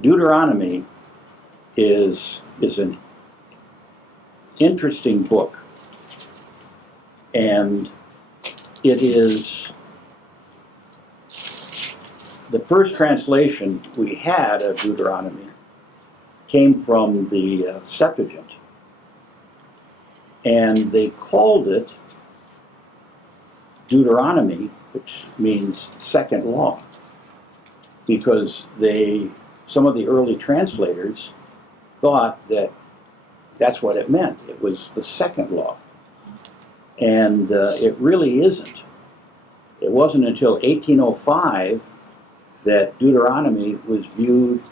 Deuteronomy is an interesting book, and it is the first translation we had of Deuteronomy came from the Septuagint, and they called it Deuteronomy, which means second law, because some of the early translators thought that that's what it meant. It was the second law. And it really isn't. It wasn't until 1805 that Deuteronomy was viewed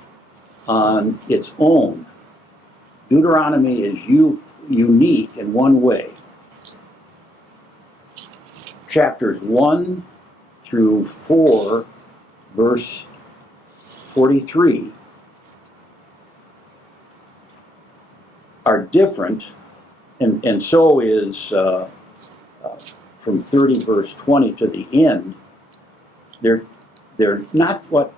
on its own. Deuteronomy is unique in one way. Chapters 1 through 4, verse 43, are different, and so is from 30 verse 20 to the end. They're not what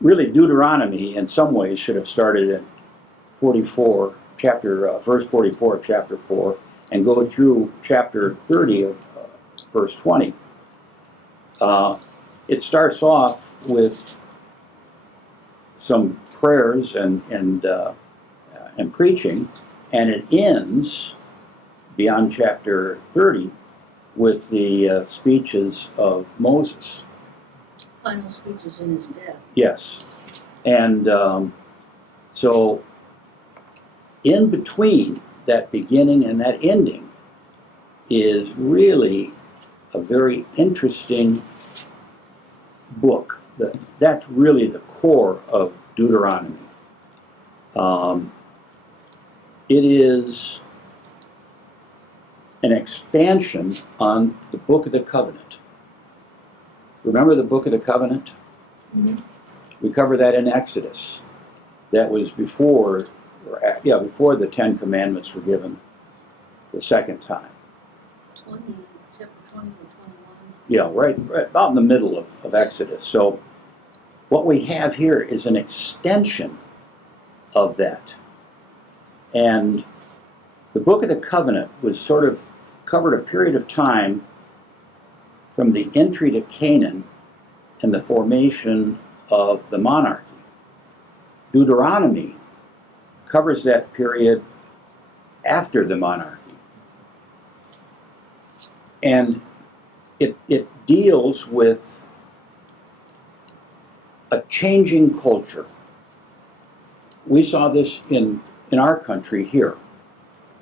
really Deuteronomy in some ways should have started at 44 verse 44 of chapter 4 and go through chapter 30 of verse 20. It starts off with some prayers and preaching, and it ends beyond chapter 30 with the speeches of Moses. Final speeches in his death. Yes. And so in between that beginning and that ending is really a very interesting book. That's really the core of Deuteronomy. It is an expansion on the Book of the Covenant. Remember the Book of the Covenant? Mm-hmm. We covered that in Exodus. That was before the Ten Commandments were given the second time. Chapter 20 or 21. Yeah, right about in the middle of Exodus. So what we have here is an extension of that. And the Book of the Covenant was sort of covered a period of time from the entry to Canaan and the formation of the monarchy. Deuteronomy covers that period after the monarchy. And it deals with a changing culture. We saw this in our country here.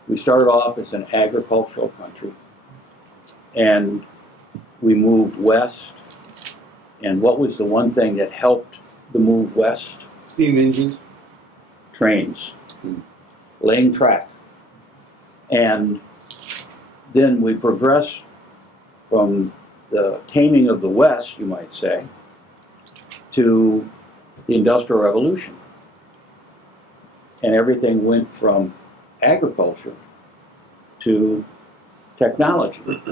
We started off as an agricultural country, and we moved west. And what was the one thing that helped the move west? Steam engines. Trains. Laying track. And then we progressed from the taming of the West, you might say, to the Industrial Revolution. And everything went from agriculture to technology.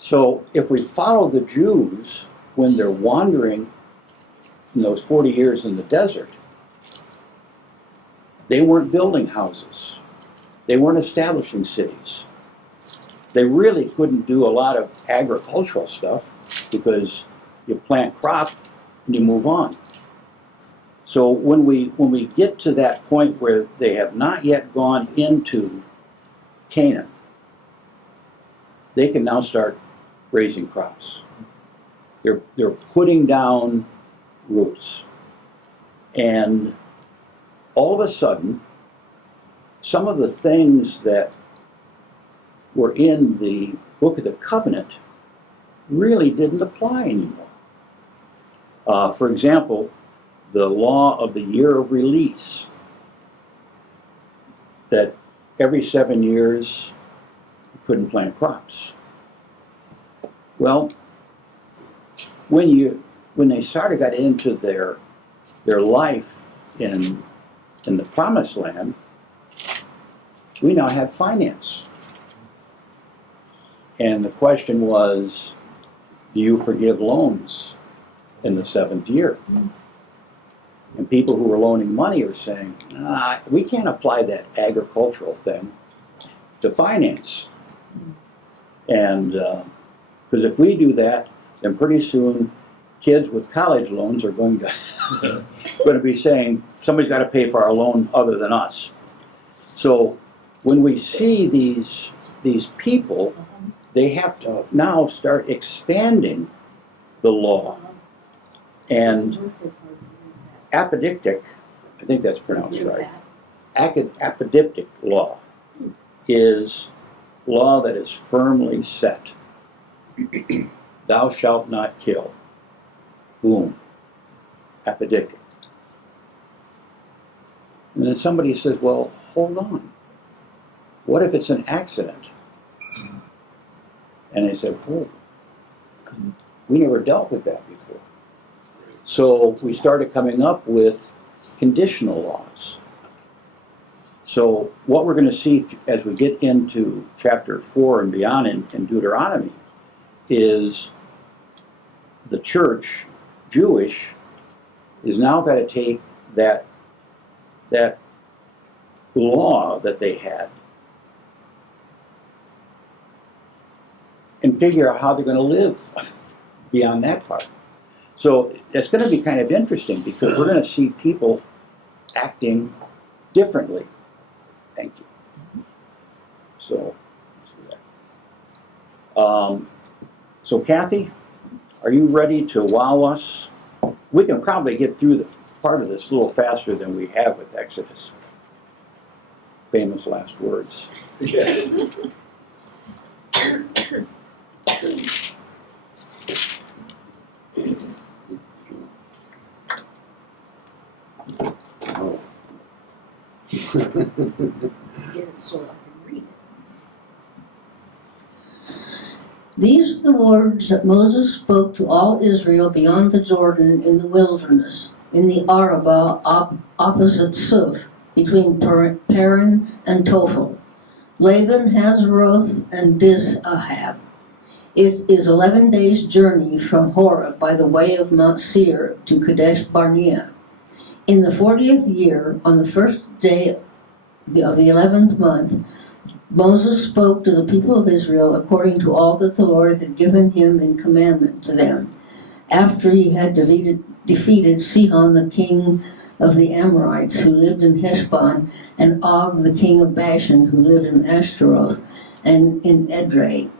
So if we follow the Jews when they're wandering in those 40 years in the desert, they weren't building houses. They weren't establishing cities. They really couldn't do a lot of agricultural stuff because you plant crop and you move on. So when we get to that point where they have not yet gone into Canaan, they can now start raising crops. They're putting down roots. And all of a sudden, some of the things that were in the Book of the Covenant really didn't apply anymore. For example, the law of the year of release, that every 7 years you couldn't plant crops. Well, when they sort of got into their life in the Promised Land, we now have finance. And the question was, do you forgive loans in the 7th year? And people who are loaning money are saying, we can't apply that agricultural thing to finance. And because if we do that, then pretty soon kids with college loans are going to be saying, somebody's got to pay for our loan other than us. So when we see these people, they have to now start expanding the law. And apodictic, I think that's pronounced right, apodictic law is law that is firmly set. Thou shalt not kill. Boom. Apodictic. And then somebody says, well, hold on. What if it's an accident? And they said, oh, we never dealt with that before. So we started coming up with conditional laws. So what we're going to see as we get into chapter 4 and beyond in Deuteronomy is the church, Jewish, is now got to take that law that they had and figure out how they're going to live beyond that part. So it's going to be kind of interesting because we're going to see people acting differently. Thank you. So, so Kathy, are you ready to wow us? We can probably get through the part of this a little faster than we have with Exodus. Famous last words. Yeah. Oh. Get it so I can read it. These are the words that Moses spoke to all Israel beyond the Jordan in the wilderness, in the Arabah opposite Suf, between Paran and Tophel, Laban, Hazeroth, and Dizahab. It is 11 days' journey from Horeb by the way of Mount Seir to Kadesh Barnea. In the 40th year, on the first day of the 11th month, Moses spoke to the people of Israel according to all that the Lord had given him in commandment to them, after he had defeated Sihon, the king of the Amorites, who lived in Heshbon, and Og, the king of Bashan, who lived in Ashtaroth and in Edrei.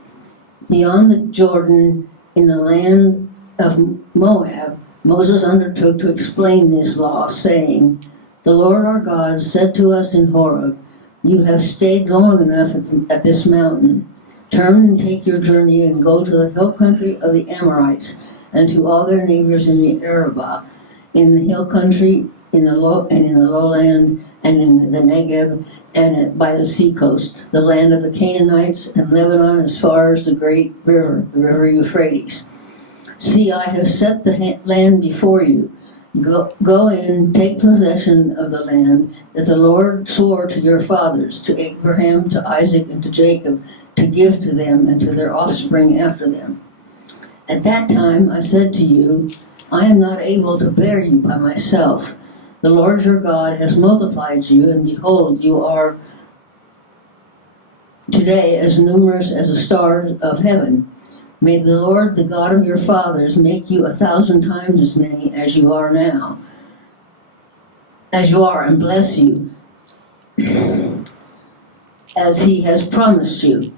Beyond the Jordan, in the land of Moab, Moses undertook to explain this law, saying, "The Lord our God said to us in Horeb, you have stayed long enough at this mountain. Turn and take your journey and go to the hill country of the Amorites and to all their neighbors in the Arabah, in the hill country, in the lowland, and in the Negev, and by the seacoast, the land of the Canaanites, and Lebanon as far as the great river, the river Euphrates. See, I have set the land before you. Go in, take possession of the land that the Lord swore to your fathers, to Abraham, to Isaac, and to Jacob, to give to them and to their offspring after them. At that time I said to you, I am not able to bear you by myself. The Lord your God has multiplied you, and behold, you are today as numerous as the stars of heaven. May the Lord, the God of your fathers, make you 1,000 times as many as you are now, and bless you, as he has promised you.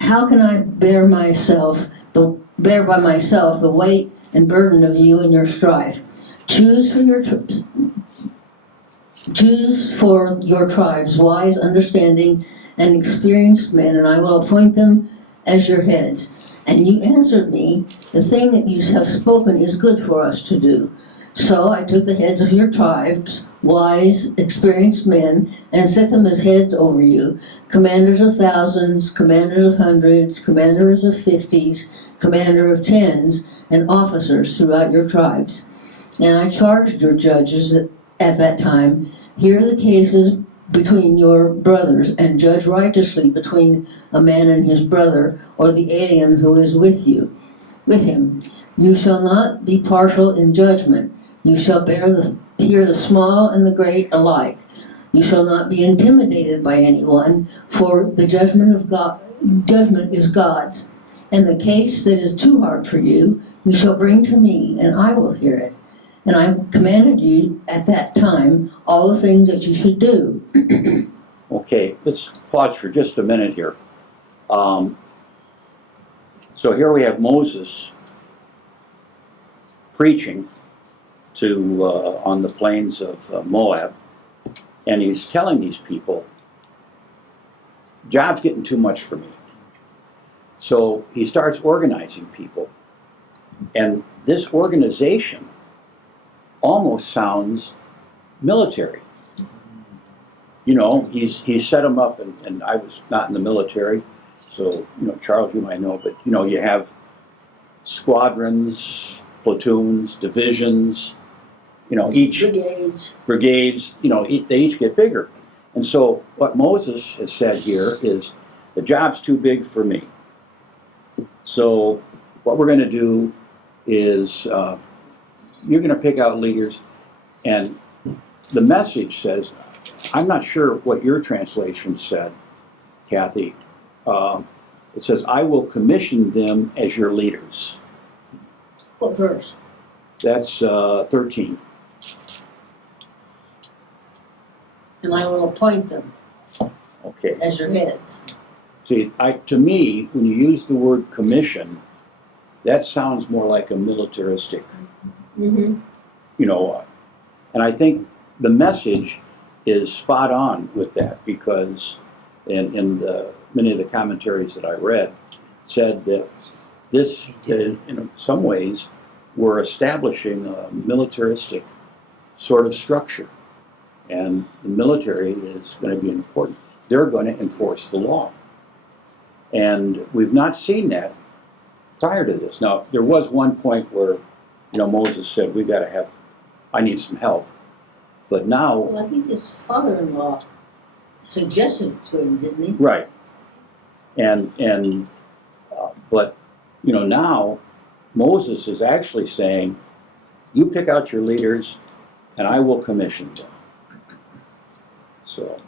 How can I bear by myself the weight and burden of you and your strife? Choose for your tribes wise, understanding, and experienced men, and I will appoint them as your heads. And you answered me, the thing that you have spoken is good for us to do. So I took the heads of your tribes, wise, experienced men, and set them as heads over you, commanders of thousands, commanders of hundreds, commanders of 50s, commander of 10s, and officers throughout your tribes. And I charged your judges at that time, hear the cases between your brothers, and judge righteously between a man and his brother, or the alien who is with him. You shall not be partial in judgment. You shall hear the small and the great alike. You shall not be intimidated by anyone, for the judgment is God's. And the case that is too hard for you, you shall bring to me, and I will hear it. And I commanded you at that time all the things that you should do. Okay, let's pause for just a minute here. So here we have Moses preaching to on the plains of Moab, and he's telling these people, job's getting too much for me. So he starts organizing people, and this organization almost sounds military. You know, he's set them up, and I was not in the military, so, you know, Charles, you might know, but, you know, you have squadrons, platoons, divisions, you know, each brigades, you know, they each get bigger. And so what Moses has said here is, the job's too big for me. So what we're going to do is you're going to pick out leaders, and the Message says, I'm not sure what your translation said, Kathy. It says, I will commission them as your leaders. What verse? That's 13. And I will appoint them Okay. as your heads. See, to me, when you use the word commission, that sounds more like a militaristic, Mm-hmm. you know, and I think the Message is spot on with that, because in many of the commentaries that I read said that this, in some ways, we're establishing a militaristic sort of structure, and the military is going to be important. They're going to enforce the law, and we've not seen that prior to this. Now, there was one point where, you know, Moses said, I need some help. But now... Well, I think his father-in-law suggested it to him, didn't he? Right. But, you know, now Moses is actually saying, you pick out your leaders and I will commission them. So,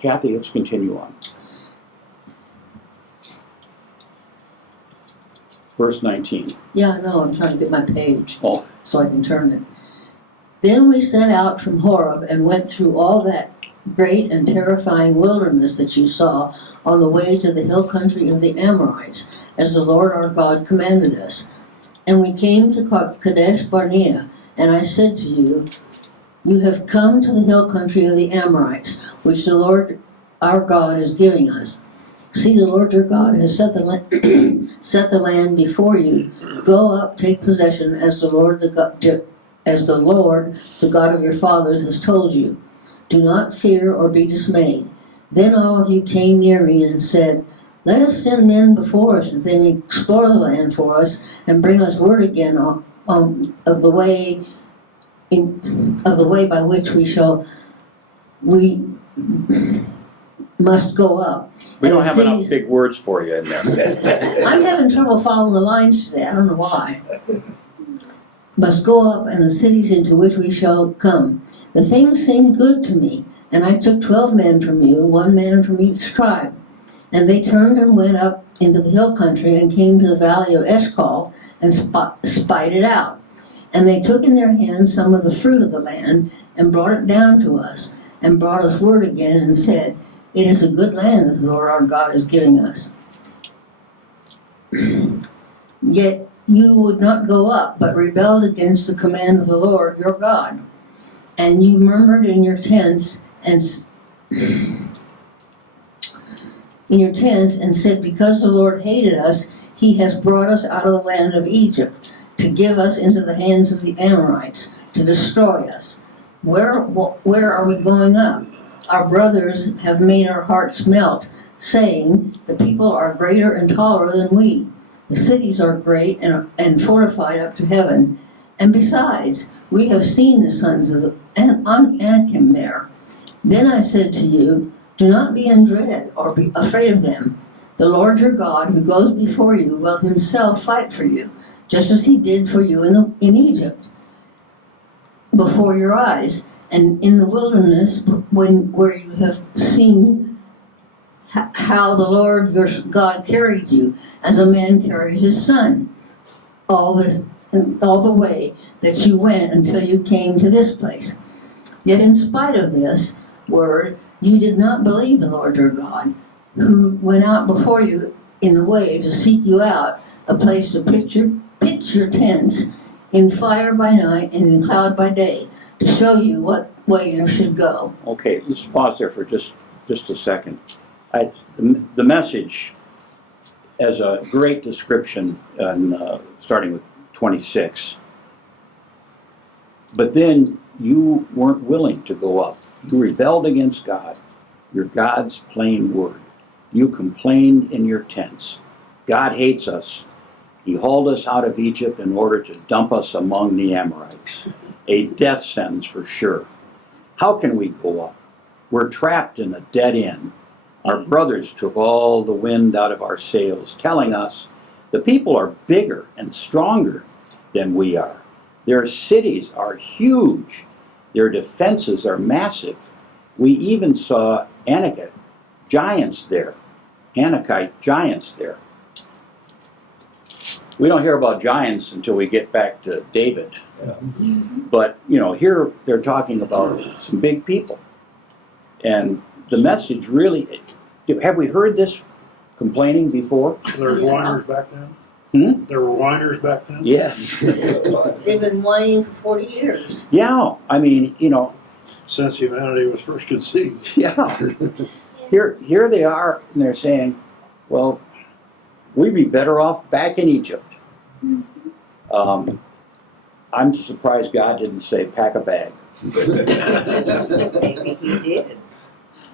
Kathy, let's continue on. Verse 19. Yeah, no, I'm trying to get my page so I can turn it. Then we set out from Horeb and went through all that great and terrifying wilderness that you saw on the way to the hill country of the Amorites, as the Lord our God commanded us. And we came to Kadesh Barnea, and I said to you, you have come to the hill country of the Amorites, which the Lord our God is giving us. See, the Lord your God has set the land before you. Go up, take possession, as the Lord, the God of your fathers, has told you. Do not fear or be dismayed. Then all of you came near me and said, let us send men before us, that they may explore the land for us and bring us word again of the way by which we must go up. We don't have enough big words for you in there. I'm having trouble following the lines today. I don't know why. Must go up, and the cities into which we shall come. The thing seemed good to me, and I took 12 men from you, 1 man from each tribe. And they turned and went up into the hill country and came to the valley of Eshcol and spied it out. And they took in their hands some of the fruit of the land and brought it down to us, and brought us word again and said, it is a good land that the Lord our God is giving us. Yet you would not go up, but rebelled against the command of the Lord your God. And you murmured in your tents and said, because the Lord hated us, he has brought us out of the land of Egypt to give us into the hands of the Amorites, to destroy us. Where are we going up? Our brothers have made our hearts melt, saying, the people are greater and taller than we. The cities are great and fortified up to heaven. And besides, we have seen the sons of Anakim there. Then I said to you, do not be in dread or be afraid of them. The Lord your God, who goes before you, will himself fight for you, just as he did for you in Egypt, before your eyes, and in the wilderness, where you have seen how the Lord your God carried you, as a man carries his son, all the way that you went until you came to this place. Yet in spite of this word, you did not believe the Lord your God, who went out before you in the way to seek you out, a place to pitch your tents, in fire by night and in cloud by day, to show you what way you should go. Okay, let's pause there for just a second. The Message has a great description, starting with 26. But then you weren't willing to go up. You rebelled against God, your God's plain word. You complained in your tents. God hates us. He hauled us out of Egypt in order to dump us among the Amorites. A death sentence for sure. How can we go up? We're trapped in a dead end. Our brothers took all the wind out of our sails, telling us the people are bigger and stronger than we are. Their cities are huge. Their defenses are massive. We even saw Anakite giants there. We don't hear about giants until we get back to David. Yeah. But, here they're talking about some big people. And the Message really, have we heard this complaining before? There were whiners back then? There were whiners back then? Yes. They've been whining for 40 years. Yeah, Since humanity was first conceived. Yeah. Here they are, and they're saying, well, we'd be better off back in Egypt. I'm surprised God didn't say pack a bag. Maybe he did.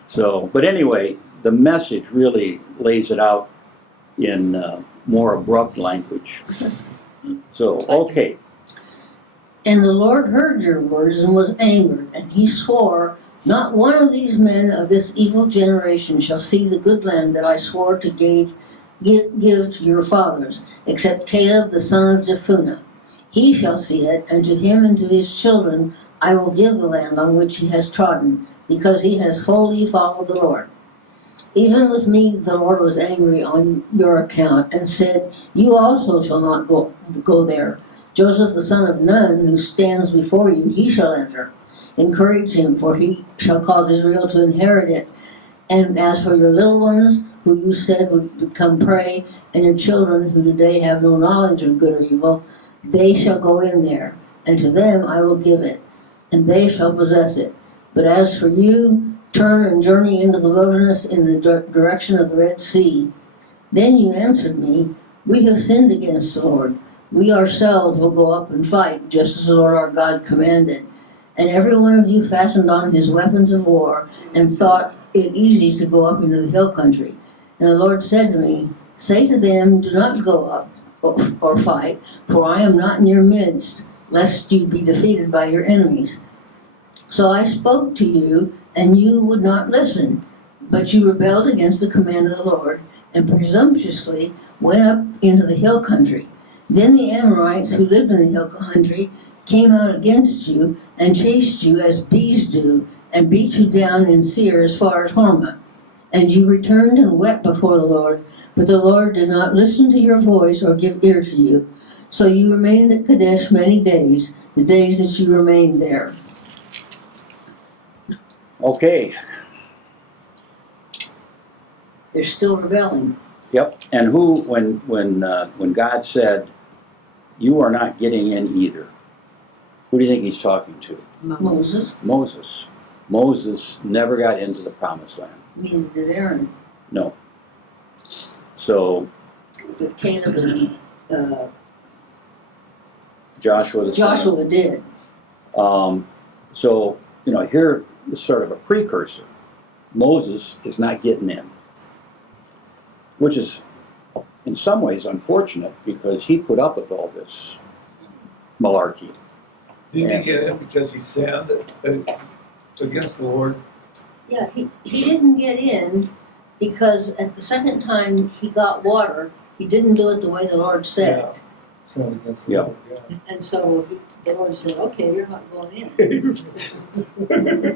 So, but anyway, the Message really lays it out in more abrupt language. So, okay. And the Lord heard your words and was angered, and he swore, not one of these men of this evil generation shall see the good land that I swore to give to your fathers, except Caleb the son of Jephunneh. He shall see it, and to him and to his children I will give the land on which he has trodden, because he has wholly followed the Lord. Even with me the Lord was angry on your account, and said, you also shall not go there. Joseph the son of Nun, who stands before you, he shall enter. Encourage him, for he shall cause Israel to inherit it. And as for your little ones, who you said would become prey, and your children, who today have no knowledge of good or evil, they shall go in there, and to them I will give it, and they shall possess it. But as for you, turn and journey into the wilderness in the direction of the Red Sea. Then you answered me, we have sinned against the Lord. We ourselves will go up and fight, just as the Lord our God commanded. And every one of you fastened on his weapons of war, and thought it easy to go up into the hill country. And the Lord said to me, say to them, do not go up or fight, for I am not in your midst, lest you be defeated by your enemies. So I spoke to you, and you would not listen, but you rebelled against the command of the Lord, and presumptuously went up into the hill country. Then the Amorites who lived in the hill country came out against you, and chased you as bees do, and beat you down in Seir as far as Hormah. And you returned and wept before the Lord, but the Lord did not listen to your voice or give ear to you. So you remained at Kadesh many days, the days that you remained there. Okay. They're still rebelling. Yep. And when God said, you are not getting in either, who do you think he's talking to? Moses. Moses never got into the promised land. Neither did Aaron. No. So But Caleb and Joshua did. So, here is sort of a precursor. Moses is not getting in, which is in some ways unfortunate because he put up with all this malarkey. Didn't he get in because he sinned against the Lord? Yeah, he didn't get in because at the second time he got water, he didn't do it the way the Lord said. Sinned against the Yeah. Lord, yeah. And so the Lord said, okay, you're not going in. You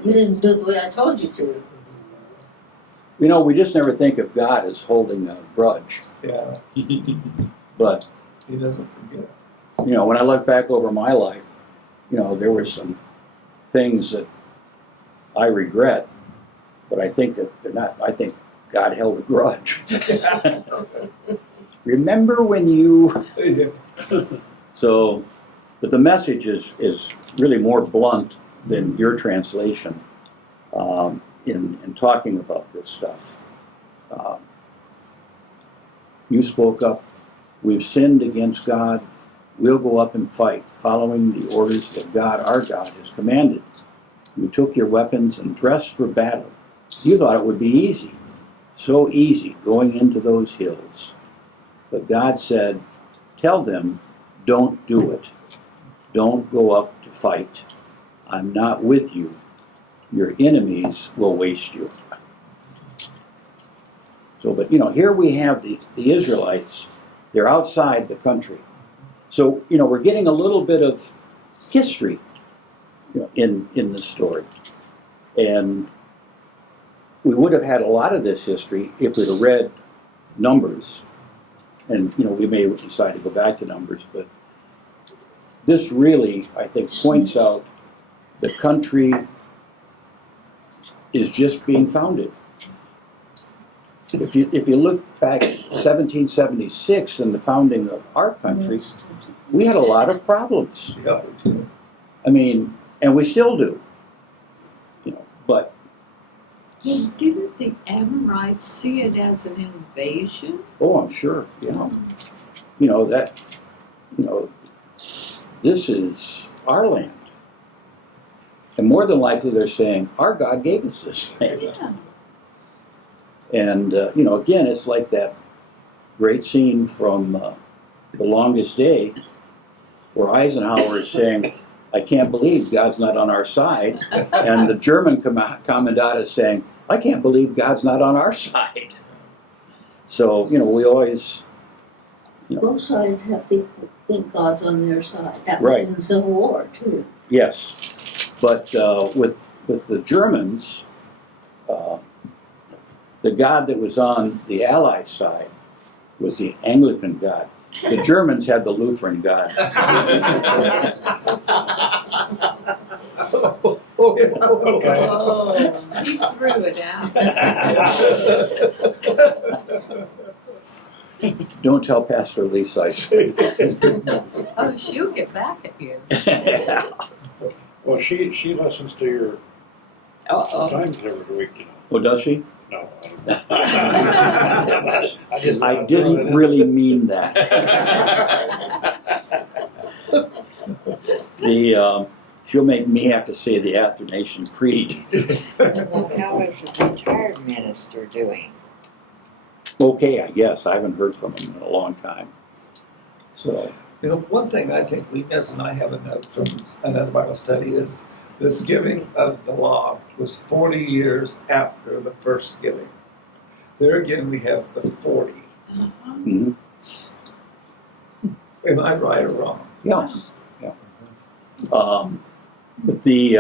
didn't do it the way I told you to. You know, we just never think of God as holding a grudge. Yeah. But, He doesn't forget. you know, when I look back over my life, you know, there were some things that I regret, but I think that they're not, I think God held a grudge. Remember when you... Yeah. So, but the message is really more blunt than your translation in talking about this stuff. You spoke up. We've sinned against God. We'll go up and fight, following the orders that God, our God, has commanded. You took your weapons and dressed for battle. You thought it would be easy, so easy going into those hills. But God said, tell them, don't do it. Don't go up to fight. I'm not with you. Your enemies will waste you. So, but you know, here we have the Israelites. They're outside the country. So, you know, we're getting a little bit of history, you know, in this story. And we would have had a lot of this history if we'd have read Numbers. And, you know, we may decide to go back to Numbers, but this really, I think, points out the country is just being founded. If you look back 1776 and the founding of our country, we had a lot of problems. Yeah, we do. I mean, and we still do. You know, but Well, didn't the Amorites see it as an invasion? oh, I'm sure, you know that, you know, this is our land. And more than likely they're saying, our God gave us this land. Yeah. And, you know, again, it's like that great scene from The Longest Day where Eisenhower is saying, I can't believe God's not on our side. And the German commandant is saying, I can't believe God's not on our side. So, you know, we always, you know. Both sides have people think God's on their side. That was Right. in the Civil War, too. Yes, but with the Germans, the God that was on the Allied side was the Anglican God. The Germans had the Lutheran God. Okay. Oh, he threw it out. Don't tell Pastor Lisa I said. Oh, she'll get back at you. Well, she listens to your Uh-oh. times every week, you know. Oh, does she? No, I just I didn't really mean that. She'll make me have to say the Athanasian Creed. Well, how is the retired minister doing? Okay, I guess. I haven't heard from him in a long time. So, You know, one thing I think we miss, and I have a note from another Bible study, is this giving of the law was 40 years after the first giving. There again, we have the 40. mhm. Am I right or wrong? Yeah. But the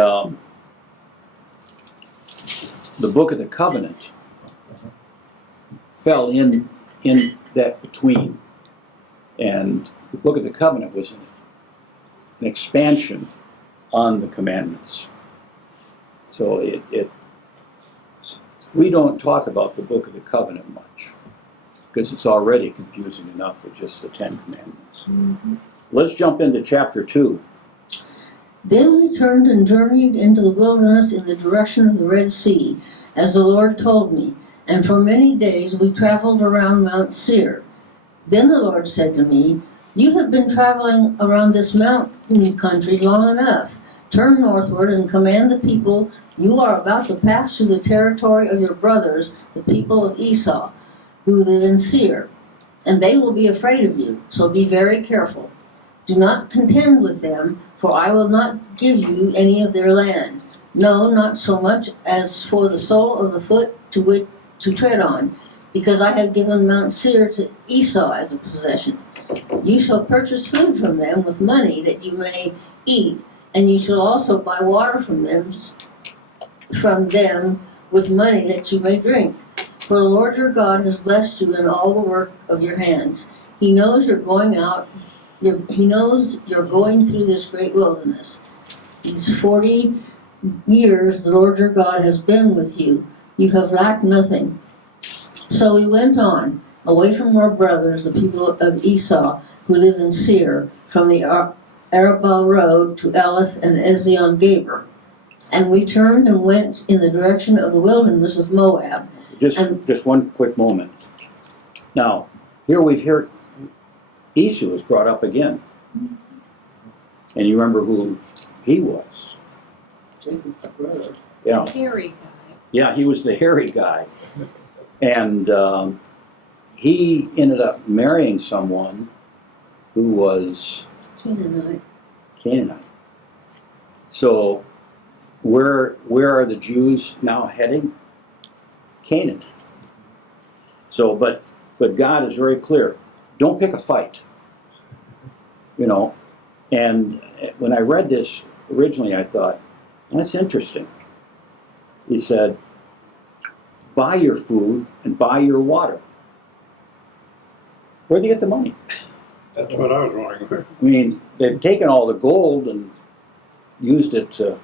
Book of the Covenant fell in that between, and the Book of the Covenant was an expansion on the commandments. So we don't talk about the Book of the Covenant much because it's already confusing enough with just the 10 Commandments. Mhm. Let's jump into chapter 2. Then we turned and journeyed into the wilderness in the direction of the Red Sea, as the Lord told me. And for many days we traveled around Mount Seir. Then the Lord said to me, you have been traveling around this mountain country long enough. Turn northward and command the people you are about to pass through the territory of your brothers, the people of Esau, who live in Seir. And they will be afraid of you, so be very careful. Do not contend with them, for I will not give you any of their land. No, not so much as for the sole of the foot to tread on. because I have given Mount Seir to Esau as a possession. You shall purchase food from them with money that you may eat, and you shall also buy water from them with money that you may drink. For the Lord your God has blessed you in all the work of your hands. He knows you're going out. He knows you're going through this great wilderness. These 40 years the Lord your God has been with you. You have lacked nothing. So we went on, away from our brothers, the people of Esau, who live in Seir, from the Arabah road to Elath and Ezion Geber. And we turned and went in the direction of the wilderness of Moab. Just one quick moment. Now, here we've heard Esau was brought up again. And you remember who he was. Jacob's brother. Yeah. The hairy guy. Yeah, he was the hairy guy. And he ended up marrying someone who was Canaanite. So where are the Jews now heading? Canaan. So, but God is very clear. Don't pick a fight. You know, and when I read this originally, I thought, that's interesting. He said, buy your food and buy your water. Where'd they get the money? That's what I was wondering. I mean, they've taken all the gold and used it to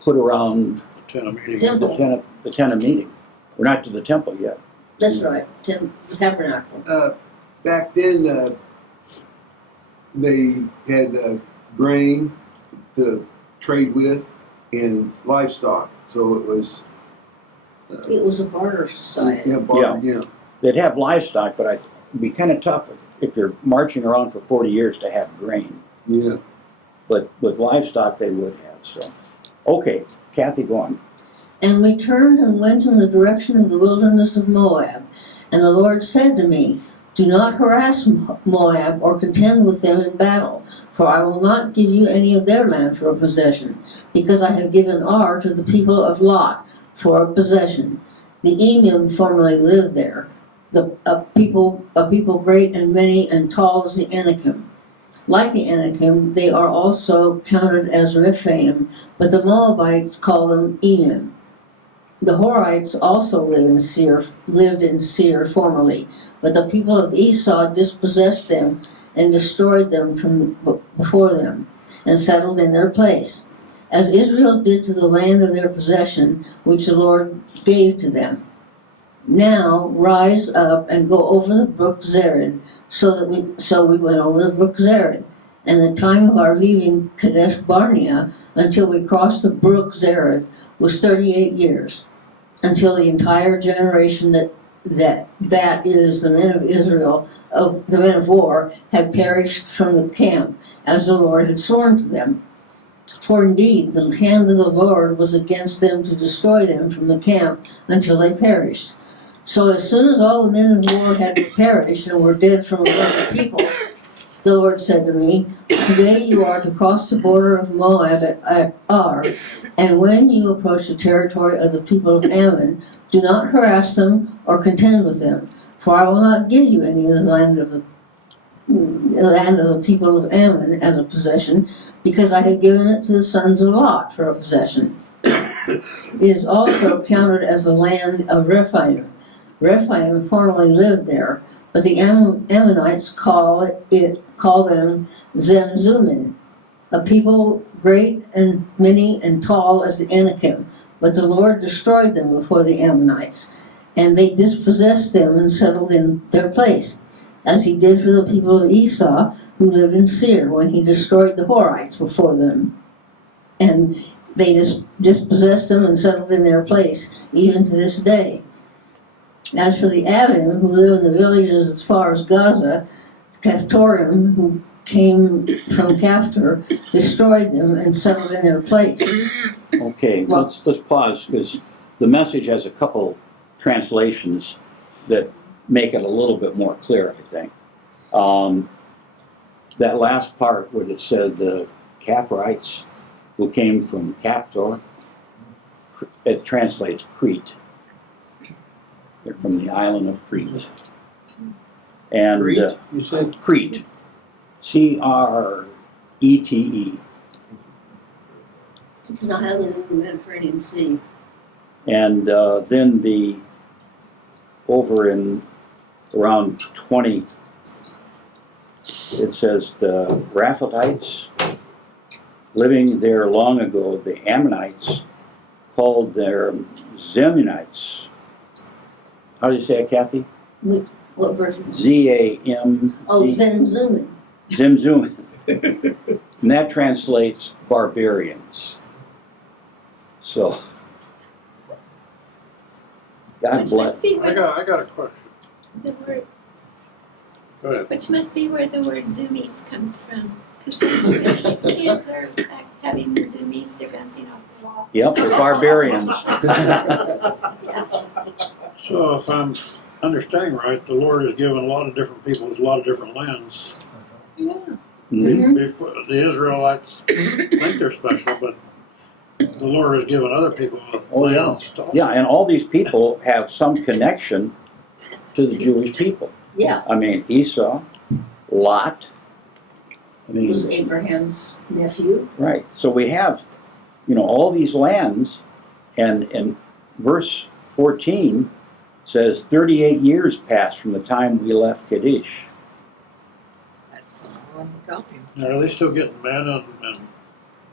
put around Attend a meeting. Temple. the tent of meeting. We're not to the temple yet. That's right, the tabernacle. Back then, they had grain to trade with and livestock. So it was. It was a barter society. Yeah, barter, yeah. They'd have livestock, but it'd be kind of tough if you're marching around for 40 years to have grain. Yeah. But with livestock, they would have. So, okay, Kathy, go on. And we turned and went in the direction of the wilderness of Moab. And the Lord said to me, do not harass Moab or contend with them in battle, for I will not give you any of their land for a possession, because I have given Ar to the people of Lot for a possession. The Emim formerly lived there, a people great and many and tall as the Anakim. Like the Anakim, they are also counted as Rephaim, but the Moabites call them Emim. The Horites also lived in Seir formerly, but the people of Esau dispossessed them and destroyed them from before them, and settled in their place, as Israel did to the land of their possession, which the Lord gave to them. Now rise up and go over the brook Zered. So we went over the brook Zered, and the time of our leaving Kadesh Barnea until we crossed the brook Zered was 38 years, until the entire generation that is the men of Israel, of the men of war, had perished from the camp, as the Lord had sworn to them. For indeed, the hand of the Lord was against them to destroy them from the camp until they perished. So as soon as all the men of war had perished and were dead from among the people, the Lord said to me, today you are to cross the border of Moab at Ar, and when you approach the territory of the people of Ammon, do not harass them or contend with them, for I will not give you any of the land of the people of Ammon as a possession, because I have given it to the sons of Lot for a possession. It is also counted as the land of Rephaim. Rephaim formerly lived there, but the Ammonites call them Zemzumin, a people great and many and tall as the Anakim. But the Lord destroyed them before the Ammonites, and they dispossessed them and settled in their place, as he did for the people of Esau who lived in Seir when he destroyed the Horites before them. And they dispossessed them and settled in their place, even to this day. As for the Avim, who live in the villages as far as Gaza, Caphtorim, who came from Caphtor, destroyed them and settled in their place. Okay, let's pause, because the message has a couple translations that make it a little bit more clear, I think. That last part where it said the Caphtorites who came from Caphtor, it translates Crete. They're from the island of Crete. And Crete, you said? Crete, Crete. It's an island in the Mediterranean Sea. And then over in around 20, it says the Raphaites living there long ago, the Ammonites called their Zemunites. How do you say it, Kathy? What version? Z-A-M. Oh, Zemzumin. Zemzumin. And that translates barbarians. So, God Which bless. must be I where got a question. the word, Go ahead. which must be where the word zoomies comes from. Because the kids are having the zoomies, they're bouncing off the wall. Yep, they're barbarians. Yeah. So if I'm understanding right, the Lord has given a lot of different peoples a lot of different lands. Yeah. Mhm. Before, the Israelites think they're special, but the Lord has given other people Oh, yeah. lands also. Yeah, and all these people have some connection to the Jewish people. Yeah, I mean, Esau, Lot. I he was mean, Abraham's nephew. right. So we have, all these lands, and verse 14 says 38 years passed from the time we left Kadesh. That's all I'm talking. Now, are they still getting manna and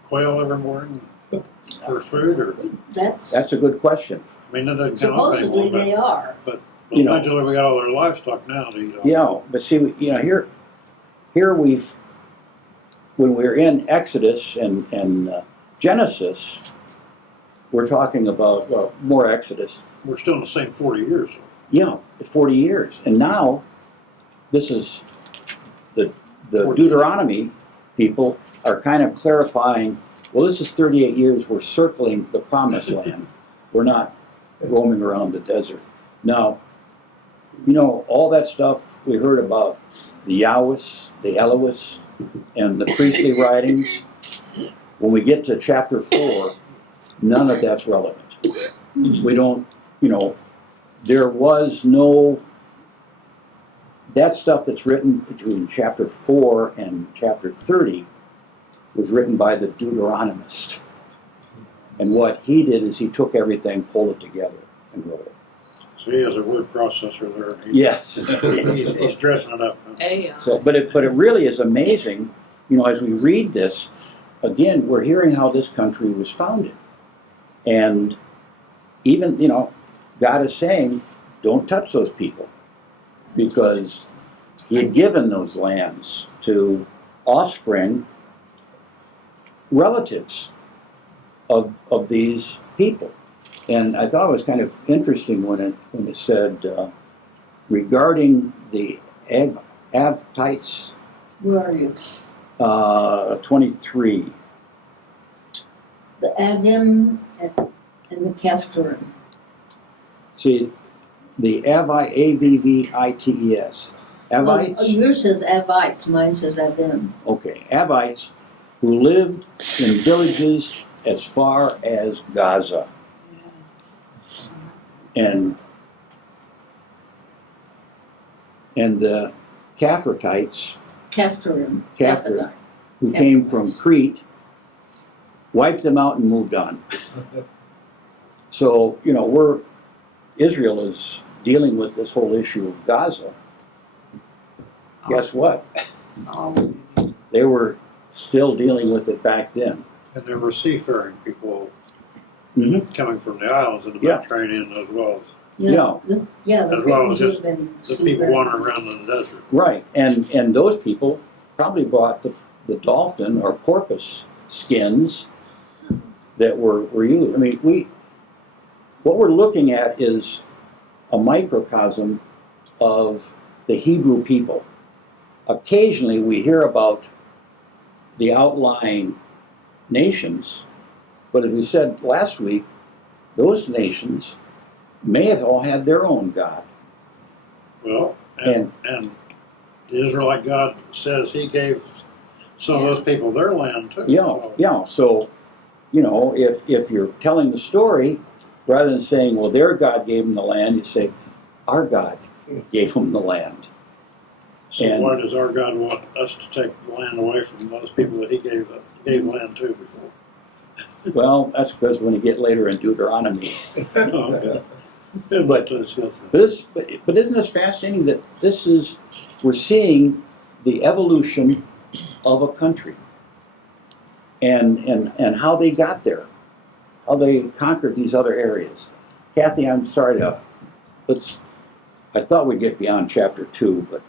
quail every morning for food, or That's a good question. I mean, that doesn't count up Supposedly anymore. they are. But You know. eventually, we got all their livestock now to eat off. Yeah, but see, here when we're in Exodus and Genesis, we're talking about, well, more Exodus. We're still in the same 40 years. Yeah, 40 years. And now, this is the 40. Deuteronomy people are kind of clarifying, well, this is 38 years, we're circling the promised land. We're not roaming around the desert. Now, all that stuff we heard about the Yahwist, the Elohist, and the priestly writings, when we get to chapter 4, none of that's relevant. We don't, there was no, that stuff that's written between chapter 4 and chapter 30 was written by the Deuteronomist. And what he did is he took everything, pulled it together, and wrote it. So he has a word processor there. Yes. He's dressing it up. So, but it really is amazing, as we read this, again, we're hearing how this country was founded. And even, God is saying, don't touch those people, because he had given those lands to offspring, relatives of these people. And I thought it was kind of interesting when it said, regarding the Avtites, Where are you? 23. The Avim and the Kephtorim. See, the Avvites, Avites, Oh, yours says Avites, mine says Avim. okay, Avites who lived in villages as far as Gaza. And the Caphtorites, Kephtorim. Caphtor, who came from Crete, wiped them out and moved on. So, Israel is dealing with this whole issue of Gaza. Guess what? They were still dealing with it back then. And there were seafaring people Mm-hmm. coming from the islands in the Yeah. Mediterranean as well The as well Britons as have been the people seafaring. wandering around in the desert. Right, and those people probably brought the dolphin or porpoise skins that were used. I mean, what we're looking at is a microcosm of the Hebrew people. Occasionally we hear about the outlying nations, but as we said last week, those nations may have all had their own God. Well, and the Israelite God says he gave some of those people their land too. Yeah. So, if you're telling the story, rather than saying, well, their God gave them the land, you say, our God gave them the land. So And- why does our God want us to take the land away from those people that He gave land to before? Well, that's because when you get later in Deuteronomy. Oh, okay. But- But isn't this fascinating that we're seeing the evolution of a country and how they got there, how they conquered these other areas. Kathy, I'm sorry I thought we'd get beyond chapter 2, but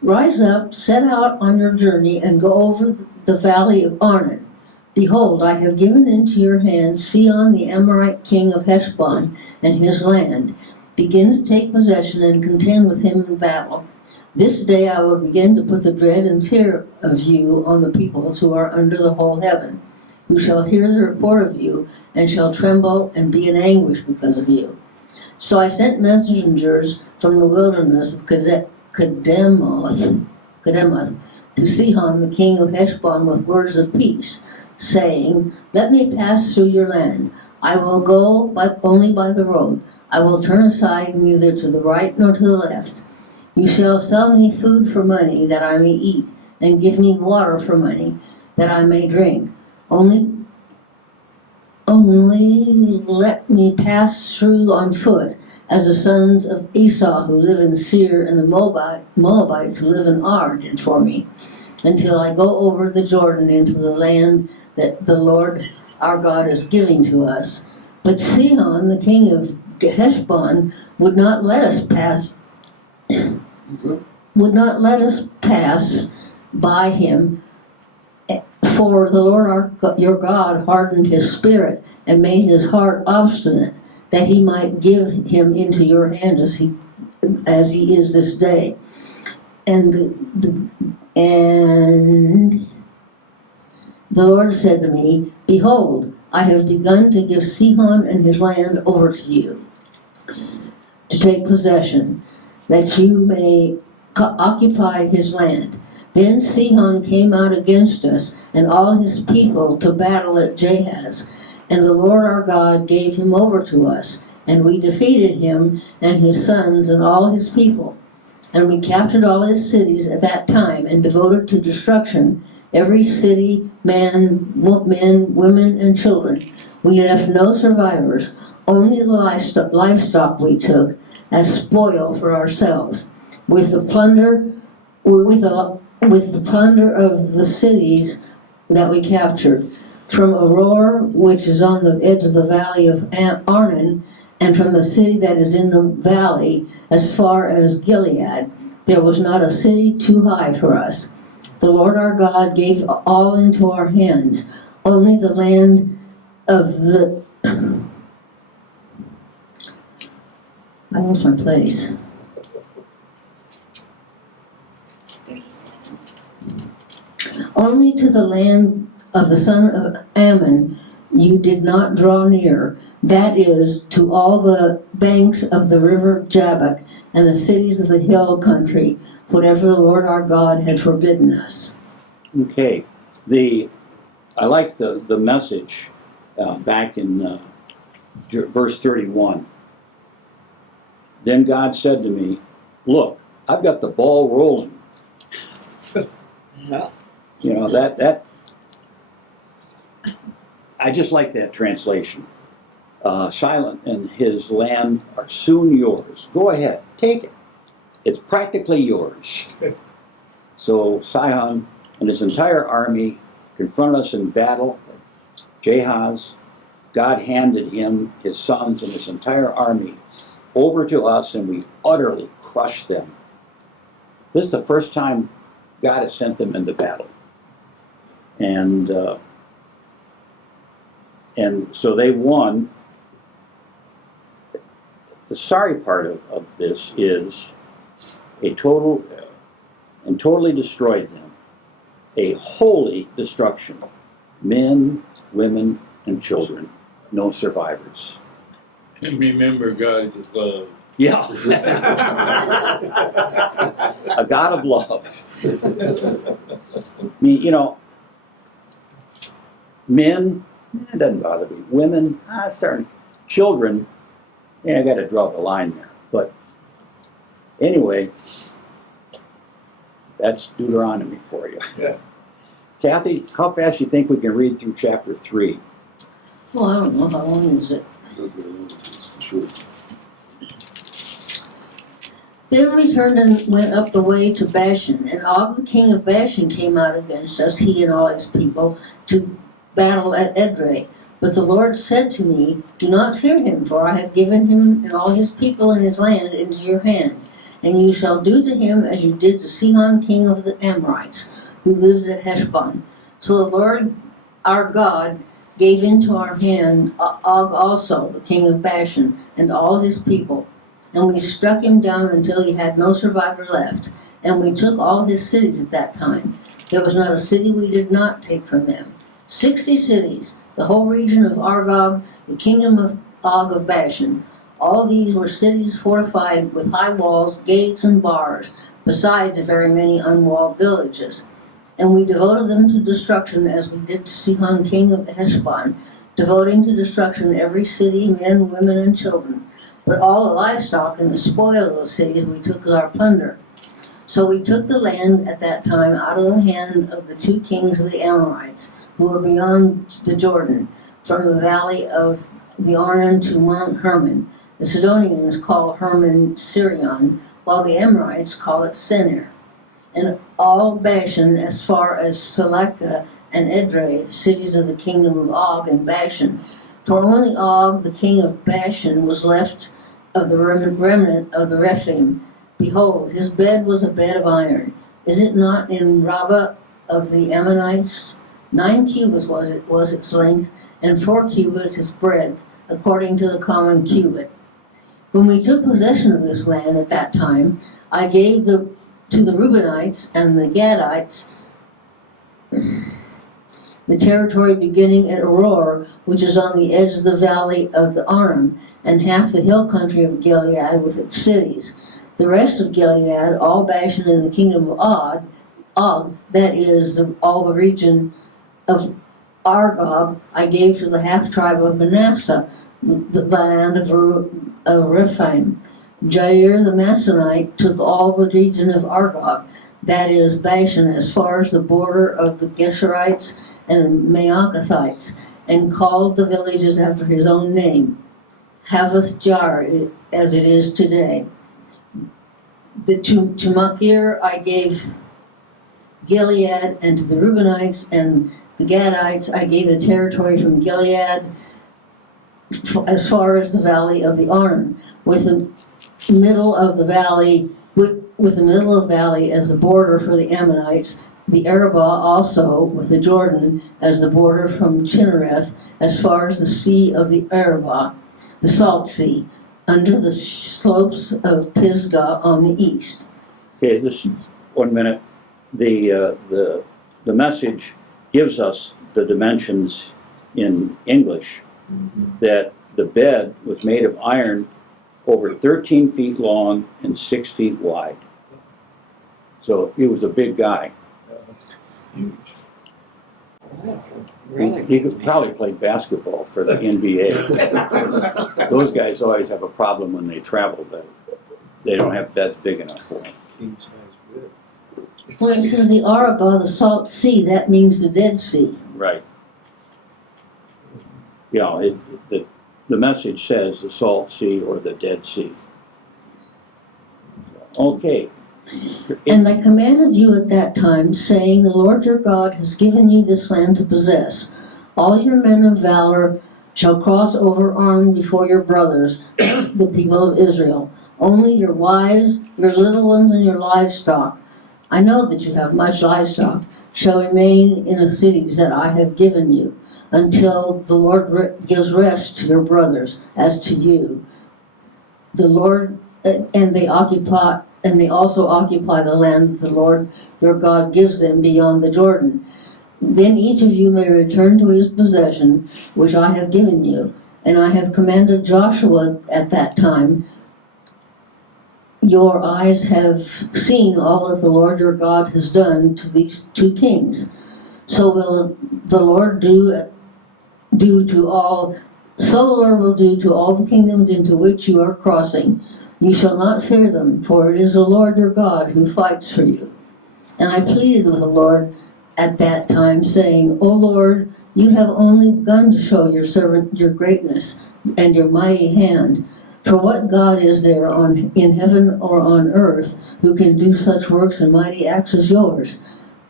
Rise up, set out on your journey, and go over the valley of Arnon. Behold, I have given into your hand Sihon the Amorite king of Heshbon and his land. Begin to take possession and contend with him in battle. This day I will begin to put the dread and fear of you on the peoples who are under the whole heaven, who shall hear the report of you, and shall tremble and be in anguish because of you. So I sent messengers from the wilderness of Kedemoth to Sihon the king of Heshbon with words of peace, saying, Let me pass through your land. I will go only by the road. I will turn aside neither to the right nor to the left. You shall sell me food for money that I may eat, and give me water for money that I may drink. Only let me pass through on foot, as the sons of Esau who live in Seir and the Moabites who live in Ar did for me, until I go over the Jordan into the land that the Lord our God is giving to us. But Sihon, the king of Heshbon, would not let us pass by him, for the Lord your God hardened his spirit and made his heart obstinate, that he might give him into your hand as he is this day. And the Lord said to me, Behold, I have begun to give Sihon and his land over to you, to take possession, that you may occupy his land. Then Sihon came out against us and all his people to battle at Jahaz, and the Lord our God gave him over to us, and we defeated him and his sons and all his people. And we captured all his cities at that time and devoted to destruction every city, men, women, and children. We left no survivors, only the livestock we took as spoil for ourselves. With the plunder of the cities that we captured, from Aurora, which is on the edge of the valley of Arnon, and from the city that is in the valley as far as Gilead, there was not a city too high for us. The Lord our God gave all into our hands, only the land of the... I lost my place. 37. Only to the land of the son of Ammon you did not draw near, that is, to all the banks of the river Jabbok and the cities of the hill country, whatever the Lord our God had forbidden us. okay. I like the message back in verse 31. Then God said to me, Look, I've got the ball rolling. No. You know, that I just like that translation. Silent and his land are soon yours. Go ahead, take it. It's practically yours. So Sihon and his entire army confront us in battle at Jahaz. God handed him, his sons, and his entire army over to us, and we utterly crushed them. This is the first time God has sent them into battle. And so they won. The sorry part of this is totally destroyed them. A holy destruction. Men, women, and children. No survivors. And remember, God is love. Yeah. A God of love. I mean, you know, men, it doesn't bother me. Women, starting. Children, I got to draw the line there. But anyway, that's Deuteronomy for you. Yeah. Kathy, how fast do you think we can read through chapter 3? Well, I don't know, how long is it? Sure. Then we turned and went up the way to Bashan, and Og the king of Bashan came out against us, he and all his people, to battle at Edrei. But the Lord said to me, do not fear him, for I have given him and all his people and his land into your hand. And you shall do to him as you did to Sihon king of the Amorites, who lived at Heshbon. So the Lord our God gave into our hand Og also, the king of Bashan, and all his people. And we struck him down until he had no survivor left. And we took all his cities at that time. There was not a city we did not take from them. 60 cities, the whole region of Argob, the kingdom of Og of Bashan. All these were cities fortified with high walls, gates, and bars, besides very many unwalled villages. And we devoted them to destruction as we did to Sihon king of Heshbon, devoting to destruction every city, men, women, and children. But all the livestock and the spoil of those cities we took as our plunder. So we took the land at that time out of the hand of the 2 kings of the Amorites, who were beyond the Jordan, from the valley of the Arnon to Mount Hermon. The Sidonians call Hermon Sirion, while the Amorites call it Senir. And all Bashan, as far as Salekah and Edrei, cities of the kingdom of Og and Bashan. For only Og, the king of Bashan, was left of the remnant of the Rephaim. Behold, his bed was a bed of iron. Is it not in Rabbah of the Ammonites? 9 cubits was its length, and 4 cubits its breadth, according to the common cubit. When we took possession of this land at that time, I gave to the Reubenites and the Gadites the territory beginning at Auror, which is on the edge of the valley of the Arnon, and half the hill country of Gilead with its cities. The rest of Gilead, all Bashan and the kingdom of Og, that is, all the region of Argob, I gave to the half-tribe of Manasseh, the land of Rephaim. Jair the Masonite took all the region of Argob, that is, Bashan, as far as the border of the Geshurites and the Maacathites, and called the villages after his own name, Havoth Jar, as it is today. To Machir I gave Gilead, and to the Reubenites and the Gadites I gave the territory from Gilead as far as the valley of the Arnon, with the middle of the valley, with the middle of the valley as the border for the Ammonites, the Arabah also with the Jordan as the border from Chinnereth as far as the sea of the Arabah, the Salt Sea, under the slopes of Pisgah on the east. Okay, this 1 minute. The message gives us the dimensions in English, that the bed was made of iron over 13 feet long and 6 feet wide. So he was a big guy. Huge. He could probably play basketball for the NBA. Those guys always have a problem when they travel, that they don't have beds big enough for them. When it says the Arabah, the Salt Sea, that means the Dead Sea. Right. You know, the message says the Salt Sea or the Dead Sea. Okay. And I commanded you at that time, saying, the Lord your God has given you this land to possess. All your men of valor shall cross over armed before your brothers, the people of Israel. Only your wives, your little ones, and your livestock, I know that you have much livestock, shall remain in the cities that I have given you, until the Lord gives rest to your brothers, as to you. The Lord, and they also occupy the land that the Lord your God gives them beyond the Jordan. Then each of you may return to his possession, which I have given you. And I have commanded Joshua at that time, your eyes have seen all that the Lord your God has done to these 2 kings. So will the Lord do to all the kingdoms into which you are crossing. You shall not fear them, for it is the Lord your God who fights for you. And I pleaded with the Lord at that time, saying, O Lord, you have only begun to show your servant your greatness and your mighty hand. For what God is there in heaven or on earth who can do such works and mighty acts as yours?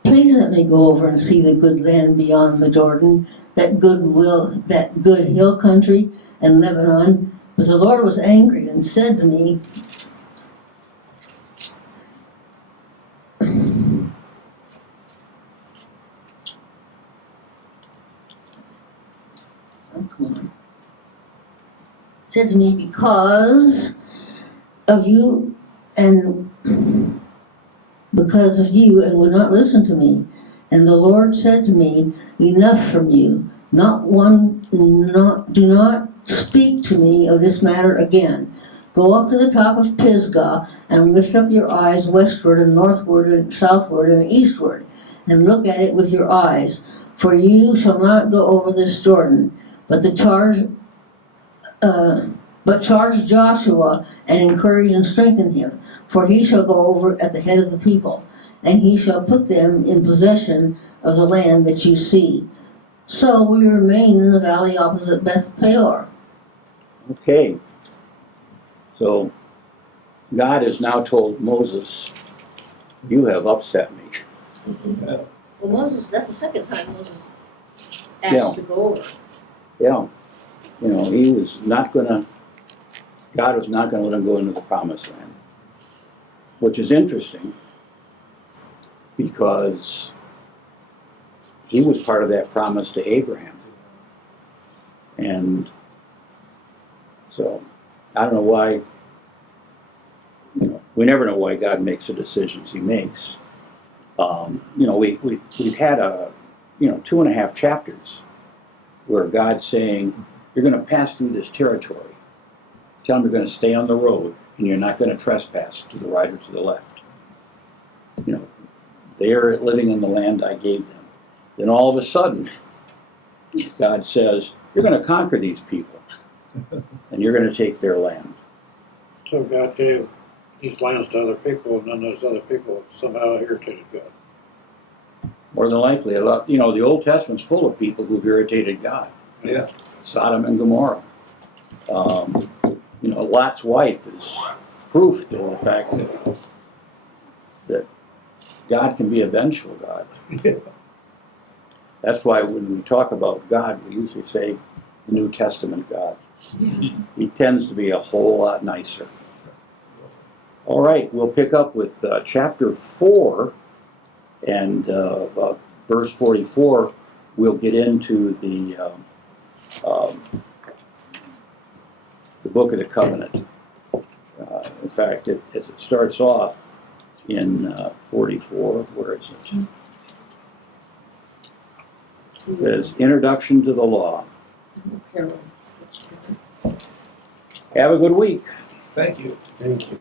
Please let me go over and see the good land beyond the Jordan, that good hill country and Lebanon. But the Lord was angry and said to me, because of you and would not listen to me. And the Lord said to me, enough from you. Do not speak to me of this matter again. Go up to the top of Pisgah and lift up your eyes westward and northward and southward and eastward, and look at it with your eyes. For you shall not go over this Jordan, but charge Joshua and encourage and strengthen him, for he shall go over at the head of the people, and he shall put them in possession of the land that you see. So we remain in the valley opposite Beth Peor. Okay. So God has now told Moses, you have upset me. Well, Moses, that's the second time Moses asked Yeah. to go over. Yeah. You know, God was not going to let him go into the promised land. Which is interesting because he was part of that promise to Abraham. And so, I don't know why, we never know why God makes the decisions he makes. We've had 2.5 chapters where God's saying, you're going to pass through this territory. Tell them you're going to stay on the road and you're not going to trespass to the right or to the left. They are living in the land I gave them. Then all of a sudden, God says, you're going to conquer these people and you're going to take their land. So God gave these lands to other people, and then those other people somehow irritated God. More than likely, the Old Testament's full of people who've irritated God. Yeah. Sodom and Gomorrah. Lot's wife is proof to the fact that God can be a vengeful God. That's why when we talk about God, we usually say the New Testament God. Yeah. He tends to be a whole lot nicer. All right, we'll pick up with chapter 4 and verse 44. We'll get into the Book of the Covenant. In fact, as it starts off in 44, where is it? It says, Introduction to the Law. Have a good week. Thank you. Thank you.